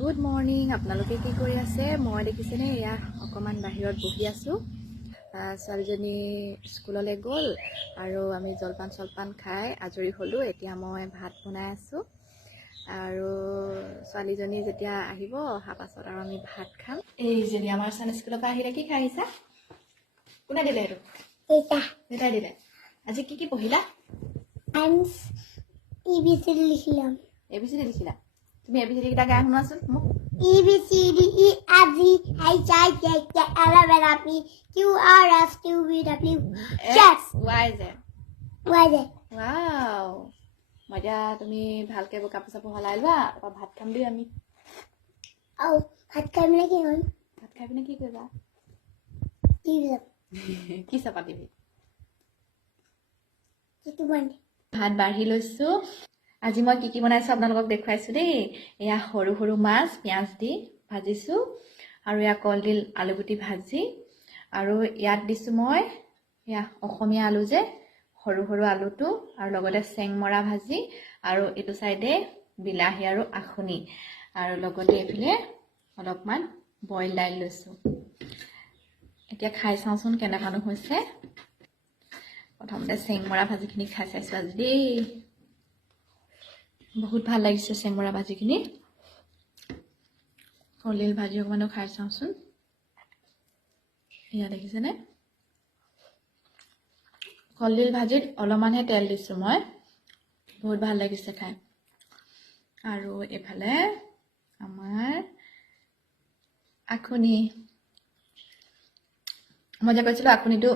good morning আপোনালোকে কি কৰি আছে মই দেখিছেনে এয়া অকমান বাহিৰত বহি আছো ছোৱালীজনী স্কুললৈ গ'ল আৰু আমি জলপান খাই আজৰি হ'লো এতিয়া মই ভাত বনাই আছো আৰু ছোৱালীজনী যেতিয়া আহিব অহা পাছত আৰু আমি ভাত খাম এই যে আমাৰ ছোৱালী স্কুলৰ পৰা আহিলে কি খাই আহিছা কোনে দিলে এইটো দেউতাই দিলে আজি কি পঢ়িলা ABCD লিখিলাম ABCD লিখিলা তুমি ABCD কিটা গাই শুনোৱাচোন মোক ABCD E F G H I J K L M N O P Q R S T U V W X Y Z Y Z wow মই এতিয়া তুমি ভালকে কাপোৰ চাপোৰ সলাই লোৱা তাৰপৰা ভাত খাম দেই আমি ভাত খাই মানে কি হ'ল ভাত খাই পিনে কি কৰিবা কি চাপা টিভি ভাত বাঢ়ি লৈছো আজি মই কি বনাইছো আপোনালোকক দেখুৱাইছো দেই এয়া সৰু সৰু মাছ পিয়াজ দি ভাজিছো আৰু এয়া কলডিল আলুগুটি ভাজি আৰু ইয়াত দিছো মই এয়া অসমীয়া আলু যে সৰু সৰু আলুটো আৰু লগতে চেংমৰা ভাজি আৰু এইটো সাইডে বিলাহী আৰু আখনি আৰু লগতে এফালে অলপমান বইল দাইল লৈছো এতিয়া খাই চাওঁচোন কেনেকানো হৈছে প্ৰথমতে চেংমৰা ভাজিখিনি খাই চাইছো আজি দেই বহুত ভাল লাগিছে চেংমৰা ভাজিখিনি কলডিল ভাজি অকমানো খাই চাওঁচোন এয়া দেখিছেনে কলডিল ভাজিত অলপমানহে তেল দিছো মই বহুত ভাল লাগিছে খাই আৰু এফালে আমাৰ আখনি মই যে কৈছিলো আখনিটো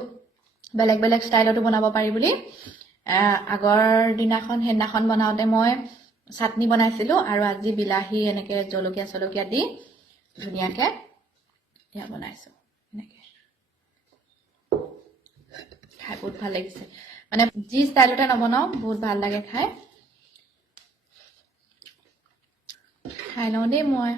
বেলেগ বেলেগ ষ্টাইলতো বনাব পাৰি বুলি আগৰ দিনাখন বনাওতে মই চাটনি বনাইছিলো আৰু আজি বিলাহী এনেকে জলকীয়া দি ধুনীয়াকে ইয়া বনাইছো এনেকে খাই বহুত ভাল লাগিছে মানে যি ষ্টাইলতে নবনাও বহুত ভাল লাগে খাই লওঁ দেই মই